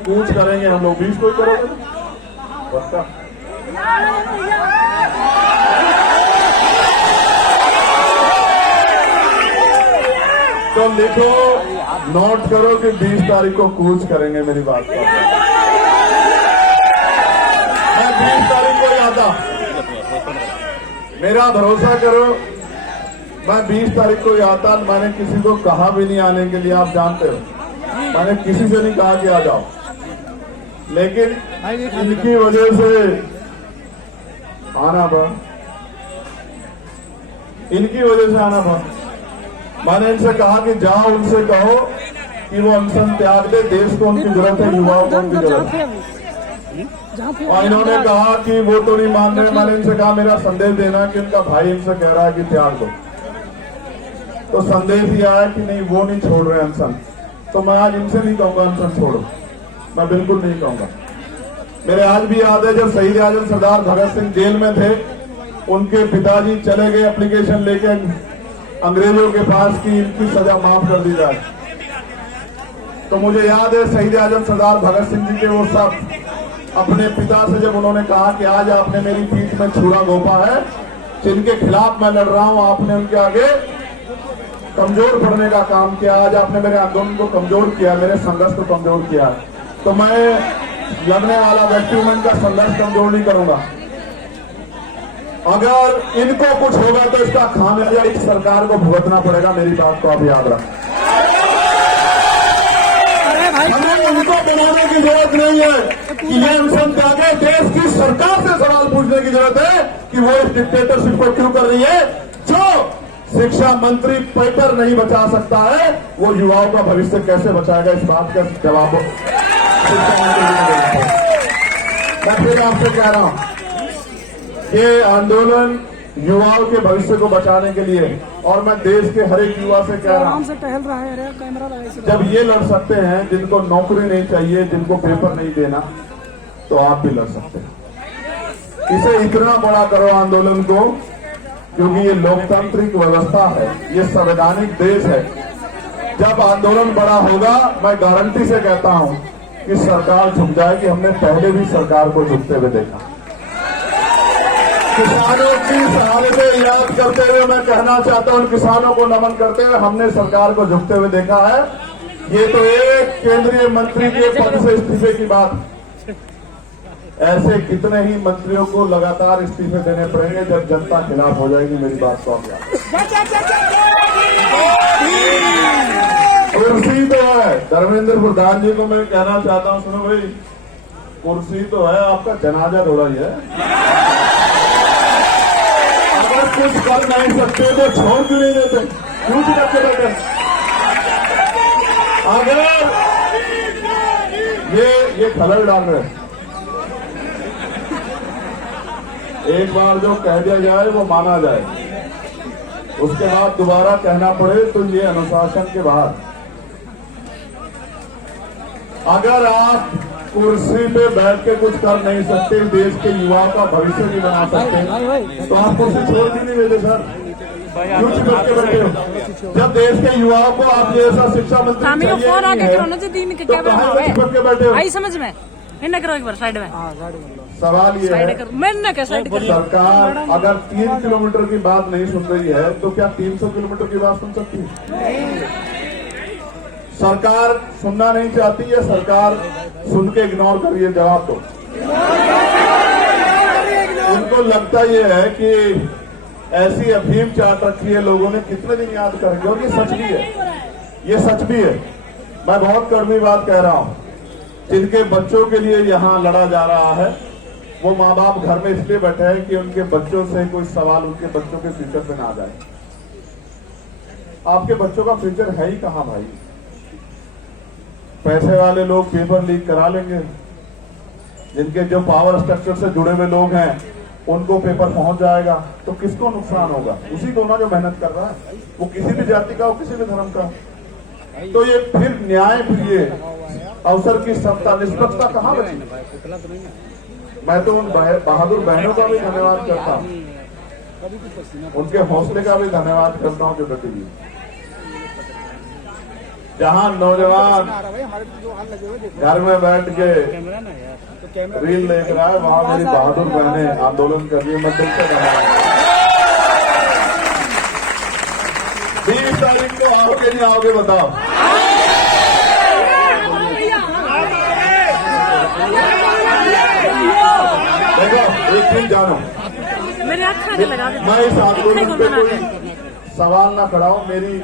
कूच करेंगे हम लोग, 20 कोई करोगे पक्का? तो लिखो, नोट करो कि 20 तारीख को कूच करेंगे। मेरी बात का मैं 20 तारीख को ही आता, मेरा भरोसा करो, मैं 20 तारीख को ही आता। मैंने किसी को कहा भी नहीं आने के लिए, आप जानते हो, मैंने किसी से नहीं कहा कि आ जाओ, लेकिन इनकी वजह से आना पड़ा, इनकी वजह से आना पड़ा। मैंने इनसे कहा कि जाओ, उनसे कहो कि वो अनशन त्याग दे, देश को उनकी जरूरत है, युवाओं को उनकी जरूरत है। और इन्होंने कहा कि वो तो नहीं मान रहे। मैंने इनसे कहा मेरा संदेश देना कि उनका भाई इनसे कह रहा है कि त्याग दो, तो संदेश ये आया कि नहीं, वो नहीं छोड़ रहे अनशन। तो मैं आज इनसे नहीं कहूंगा अनशन छोड़ो, मैं बिल्कुल नहीं कहूंगा। मेरे आज भी याद है जब शहीद आजम सरदार भगत सिंह जेल में थे, उनके पिताजी चले गए एप्लीकेशन लेके अंग्रेजों के पास कि इनकी सजा माफ कर दी जाए। तो मुझे याद है शहीद आजम सरदार भगत सिंह जी के वो सब अपने पिता से जब उन्होंने कहा कि आज आपने मेरी पीठ में छुरा घोंपा है, जिनके खिलाफ मैं लड़ रहा हूं, आपने उनके आगे कमजोर पड़ने का काम किया, आज आपने मेरे आंदोलन को कमजोर किया, मेरे संघर्ष को कमजोर किया। तो मैं लड़ने वाला व्यक्ति हूं, मैं इनका संघर्ष कमजोर नहीं करूंगा। अगर इनको कुछ होगा तो इसका खामियाजा इस सरकार को भुगतना पड़ेगा। मेरी बात को आप याद रखें। हमें उनको बनाने की जरूरत नहीं है कि ये अनशन त्यागे, देश की सरकार से सवाल पूछने की जरूरत है कि वो इस डिक्टेटरशिप को क्यों कर रही है। जो शिक्षा मंत्री पेपर नहीं बचा सकता है, वो युवाओं का भविष्य कैसे बचाएगा, इस बात का जवाब शिक्षा मंत्री। मैं फिर आपसे कह रहा हूं, ये आंदोलन युवाओं के भविष्य को बचाने के लिए, और मैं देश के हर एक युवा से कह रहा हूं, टहल रहा है कैमरा लगा, जब ये लड़ सकते हैं जिनको नौकरी नहीं चाहिए, जिनको पेपर नहीं देना, तो आप भी लड़ सकते हैं। इसे इतना बड़ा करो आंदोलन को, क्योंकि ये लोकतांत्रिक व्यवस्था है, ये संवैधानिक देश है। जब आंदोलन बड़ा होगा, मैं गारंटी से कहता हूं कि सरकार झुक जाएगी। हमने पहले भी सरकार को झुकते हुए देखा। किसानों की सहायता याद करते हुए मैं कहना चाहता हूं, किसानों को नमन करते हुए हमने सरकार को झुकते हुए देखा है। ये तो एक केंद्रीय मंत्री के पद से इस्तीफे की बात, ऐसे कितने ही मंत्रियों को लगातार इस्तीफे देने पड़ेंगे जब जनता खिलाफ हो जाएगी। मेरी बात को आप कुर्सी तो है, धर्मेंद्र प्रधान जी को मैं कहना चाहता हूं, सुनो भाई, कुर्सी तो है, आपका जनाजा थोड़ा ही है। अगर कुछ कर नहीं सकते तो छोड़ क्यों नहीं देते, क्यों रखे बैठे। अगर ये खलल डाल रहे हैं, एक बार जो कह दिया जाए वो माना जाए, उसके बाद दोबारा कहना पड़े तो ये अनुशासन के बाहर। अगर आप कुर्सी पे बैठ के कुछ कर नहीं सकते, देश के युवाओं का भविष्य नहीं बना सकते, तो आप कुर्सी छोड़ भी नहीं देते सर, क्यों चिपक के बैठे हो। जब देश के युवाओं को आप जैसा शिक्षा मंत्री चाहिए तो कहाँ चिपक के बैठे हो। समझ में करो एक बार साइड में। सवाल ये है, सरकार अगर 3 किलोमीटर की बात नहीं सुन रही है तो क्या 300 किलोमीटर की बात सुन सकती है? सरकार सुनना नहीं चाहती है, सरकार सुन के इग्नोर कर रही है। जवाब दो। उनको लगता ये है कि ऐसी अफीम चाट रखी है लोगों ने, कितने दिन याद करेंगे। और ये सच भी है, ये सच भी है। मैं बहुत कड़वी बात कह रहा हूं, जिनके बच्चों के लिए यहाँ लड़ा जा रहा है, वो माँ बाप घर में इसलिए बैठे हैं कि उनके बच्चों से कोई सवाल उनके बच्चों के फ्यूचर पे ना जाए। आपके बच्चों का फ्यूचर है ही कहाँ भाई। पैसे वाले लोग पेपर लीक करा लेंगे, जिनके जो पावर स्ट्रक्चर से जुड़े हुए लोग हैं उनको पेपर पहुंच जाएगा, तो किसको नुकसान होगा? उसी को ना जो मेहनत कर रहा है, वो किसी भी जाति का हो, किसी भी धर्म का। तो ये फिर न्याय, फिर ये अवसर की समता, निष्पक्षता कहाँ बची? मैं तो उन बहादुर बहनों का भी धन्यवाद करता हूँ, उनके हौसले का भी धन्यवाद करता हूँ जो डटी हुई। जहां नौजवान घर में बैठ के रील देख रहा है, वहां मेरी बहादुर बहनें आंदोलन कर रही है। मैं दिल से कहा 20 तारीख को आओगे नहीं आओगे बताओ? देखो एक चीज जानो, मेरे आँख आने लगा मैं इस आंदोलन पे कोई सवाल ना खड़ा हूं। मेरी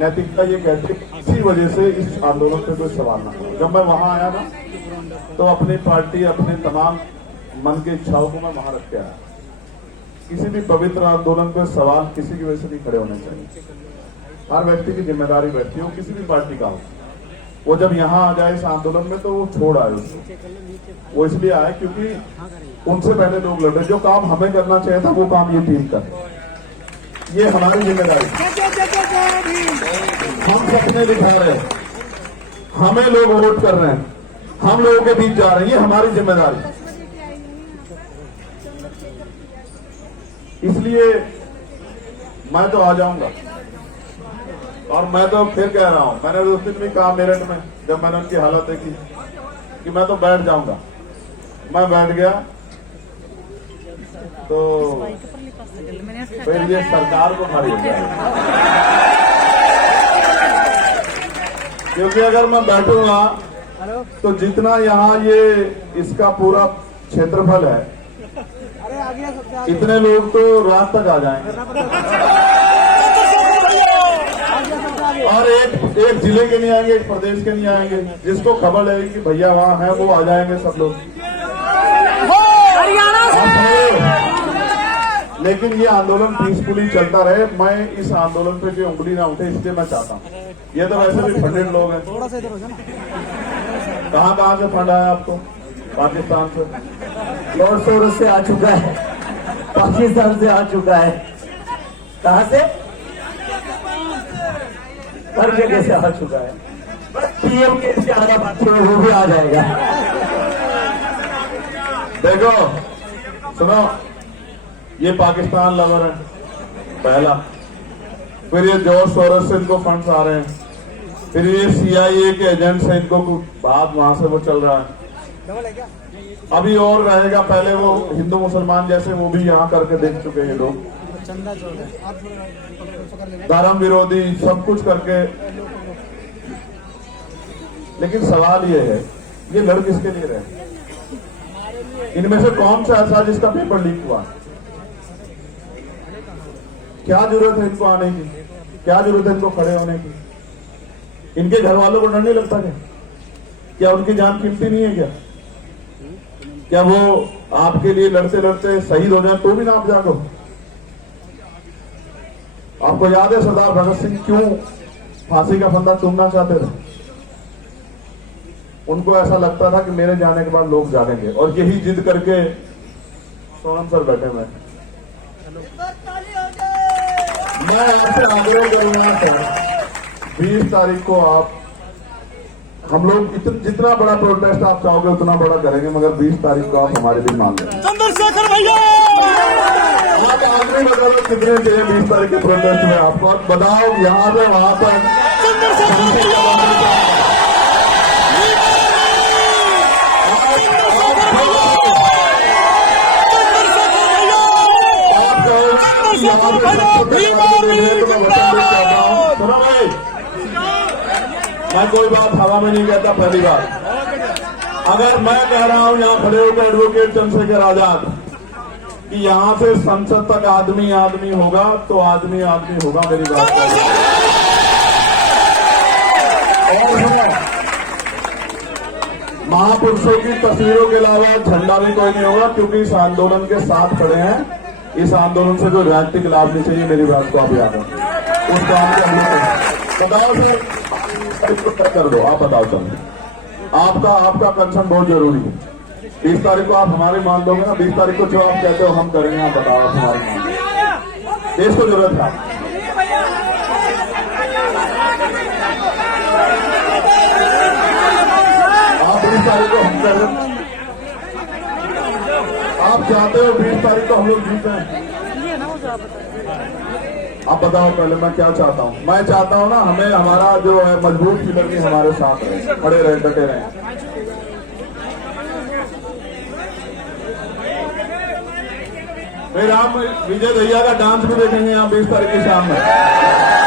नैतिकता ये कहती है इसी वजह से इस आंदोलन पे कोई सवाल ना करो। जब मैं वहां आया ना तो अपनी पार्टी, अपने तमाम मन की इच्छाओं को मैं वहां रख के आया। किसी भी पवित्र आंदोलन पे सवाल किसी की वजह से नहीं खड़े होने चाहिए। हर व्यक्ति की जिम्मेदारी बैठती है, वो किसी भी पार्टी का हो। वो जब यहाँ आ जाए इस आंदोलन में तो वो छोड़ आए उसको। वो इसलिए आए क्योंकि उनसे पहले लोग लड़ रहे। जो काम हमें करना चाहिए था वो काम ये टीम कर, ये हमारी जिम्मेदारी। हम सपने दिखा रहे हैं, हमें लोग वोट कर रहे हैं, हम लोगों के बीच जा रहे हैं, ये हमारी जिम्मेदारी। इसलिए मैं तो आ जाऊंगा। और मैं तो फिर कह रहा हूं, मैंने उस दिन भी कहा मेरठ में जब मैंने उनकी हालत देखी कि मैं तो बैठ जाऊंगा। मैं बैठ गया तो फिर ये सरकार को खड़ी हो जाएगी। क्योंकि अगर मैं बैठूंगा तो जितना यहाँ ये इसका पूरा क्षेत्रफल है, इतने लोग तो रात तक आ जाएंगे। और एक जिले के नहीं आएंगे, एक प्रदेश के नहीं आएंगे। जिसको खबर लगेगी कि भैया वहां है वो आ जाएंगे सब लोग। लेकिन ये आंदोलन पीसफुली चलता रहे। मैं इस आंदोलन पे कोई उंगली ना उठे, इसलिए मैं चाहता हूँ। ये तो वैसे भी फंडेड लोग हैं। कहाँ से फंड आया आपको? पाकिस्तान से, लॉर्ड सोरोस से आ चुका है, पाकिस्तान से आ चुका है। कहां से? हर जगह से आ चुका है। बस पीएम के से आना बाकी में वो भी आ जाएगा। देखो सुनो, ये पाकिस्तान लवर है पहला, फिर ये जॉर्ज सोरोस से इनको फंड्स आ रहे हैं, फिर ये CIA के एजेंट्स हैं, इनको बात वहां से वो चल रहा है। अभी और रहेगा, पहले वो हिंदू मुसलमान जैसे वो भी यहाँ करके देख चुके हैं लोग, धर्म विरोधी सब कुछ करके। लेकिन सवाल ये है, ये लड़ किसके लिए रहे? इनमें से कौन सा ऐसा जिसका पेपर लीक हुआ? क्या जरूरत है इनको आने की? क्या जरूरत है इनको खड़े होने की? इनके घर वालों को डर नहीं लगता क्या उनकी जान कीमती नहीं है क्या? क्या वो आपके लिए लड़ते लड़ते शहीद हो जाए तो भी ना आप जागो? आपको याद है सरदार भगत सिंह क्यों फांसी का फंदा चूमना चाहते थे? उनको ऐसा लगता था कि मेरे जाने के बाद लोग जानेंगे, और यही जिद करके सोनम सर बैठे हुए। मैं आपसे आग्रह करूंगा 20 तारीख को आप, हम लोग जितना बड़ा प्रोटेस्ट आप चाहोगे उतना बड़ा करेंगे, मगर 20 तारीख को आप हमारे भी मांग लें। चंद्रशेखर भैया आप आखिरी बता दो कितने चाहिए 20 तारीख के प्रोटेस्ट में आपको, और बताओ यहाँ से वहां सुनो भाई, मैं कोई बात हवा में नहीं कहता। पहली बात, अगर मैं कह रहा हूं यहाँ खड़े होकर एडवोकेट चंद्रशेखर आजाद कि यहाँ से संसद तक आदमी आदमी होगा, तो आदमी आदमी होगा। मेरी बात और महापुरुषों की तस्वीरों के अलावा झंडा भी कोई नहीं होगा, क्योंकि इस आंदोलन के साथ खड़े हैं। इस आंदोलन से कोई राजनीतिक लाभ नहीं चाहिए। मेरी बात को आप याद रखें। उस काम के बताओ से कर दो, आप बताओ चलो, आपका कंसर्न बहुत जरूरी है। 20 तारीख को आप हमारी मान दोगे ना? 20 तारीख को जो आप कहते हो हम करेंगे। आप बताओ, आप हमारी मान, देश को जरूरत है। आप 20 तारीख को हम करें, आप चाहते हो 20 तारीख को हम लोग जीते हैं। आप बताओ पहले मैं क्या चाहता हूँ। मैं चाहता हूँ ना हमें हमारा जो है मजबूत पिलर भी हमारे साथ रहे, खड़े रहे, डटे रहे। फिर आप विजय भैया का डांस भी देखेंगे यहाँ 20 तारीख की शाम में।